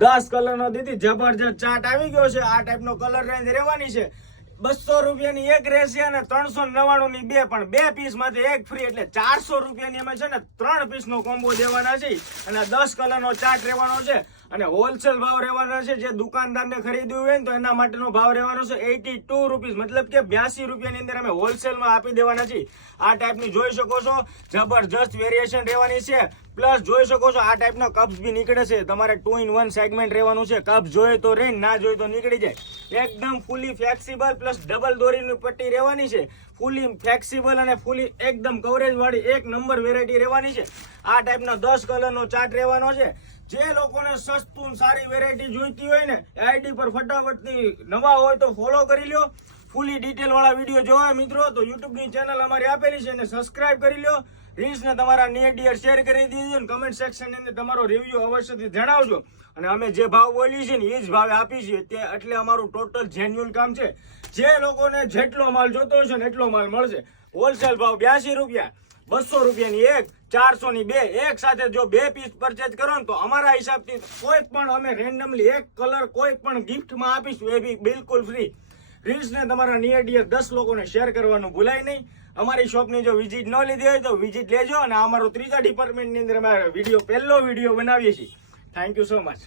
10 colour નો દીધી જબરજસ્ત chart આવી ગયો છે। આ ટાઈપ નો કલર રેન્જ રહેવાની છે। 200 રૂપિયાની એક રહેશે અને 399 ની બે, પણ 2 પીસ માંથી એક ફ્રી, એટલે 400 રૂપિયાની અમે છે ને 3 પીસ નો કોમ્બો દેવાના છે અને 10 કલર નો ચાર્ટ રહેવાનો છે અને હોલસેલ ભાવ રહેવાનો છે। જે દુકાનદાર ને ખરીદવું હોય ને તો એના માટેનો ભાવ રહેવાનો છે 82 રૂપીસ, મતલબ કે 82 રૂપિયાની અંદર અમે હોલસેલ માં આપી દેવાના છીએ। આ ટાઈપ ની જોઈ શકો છો જબરજસ્ત વેરિએશન રહેવાની છે। પ્લસ જોઈ શકો છો આ ટાઈપના કપ્સ બી નીકળે છે। તમારે 2 in 1 સેગમેન્ટ રહેવાનું છે। કપ જોઈએ તો રહે, ના જોઈએ તો નીકળી જાય। એકદમ ફૂલી ફ્લેક્સિબલ પ્લસ ડબલ દોરીની પટ્ટી રહેવાની છે। ફૂલી ફ્લેક્સિબલ અને ફૂલી એકદમ કવરેજ વાળી એક નંબર વેરાયટી રહેવાની છે। આ ટાઈપનો 10 કલરનો ચાર્ટ રહેવાનો છે। જે લોકોને સસ્તું સારી વેરાયટી જોઈતી હોય ને આઈડી પર ફટાફટથી નવા હોય તો ફોલો કરી લ્યો। ફૂલી ડિટેલ વાળા વિડીયો જોવા મિત્રો તો યુટ્યુબ ની ચેનલ અમારી આપેલી છે અને સબસ્ક્રાઇબ કરી લ્યો। રીલ્સ ને તમારા નિયર ડિયર શેર કરી દીજો ને કમેન્ટ સેક્શન ની અંદર તમારો રિવ્યુ અવશ્યથી જણાવજો। અને અમે જે ભાવ બોલી છે ને એ જ ભાવે આપી છીએ તે, એટલે અમારું ટોટલ જેન્યુઅલ કામ છે। જે લોકોને જેટલો માલ જોતો હશે ને એટલો માલ મળશે। હોલસેલ ભાવ 82 રૂપિયા, 200 રૂપિયાની એક, 400 ની બે, એક સાથે જો 2 પીસ પરચેજ કરો ને તો અમારા હિસાબથી કોઈ પણ અમે રેન્ડમલી એક કલર કોઈ પણ ગિફ્ટમાં આપીશું, એ બી બિલકુલ ફ્રી। રીલ્સ ને તમારા નિયર ડિયર 10 લોકોને શેર કરવાનું ભૂલાય નહીં। અમારી શોપની જો વિઝિટ ન લીધી હોય તો વિઝિટ લેજો અને અમારો ત્રીજા ડિપાર્ટમેન્ટની અંદર અમે પહેલો વિડીયો બનાવીએ છીએ। Thank you so much.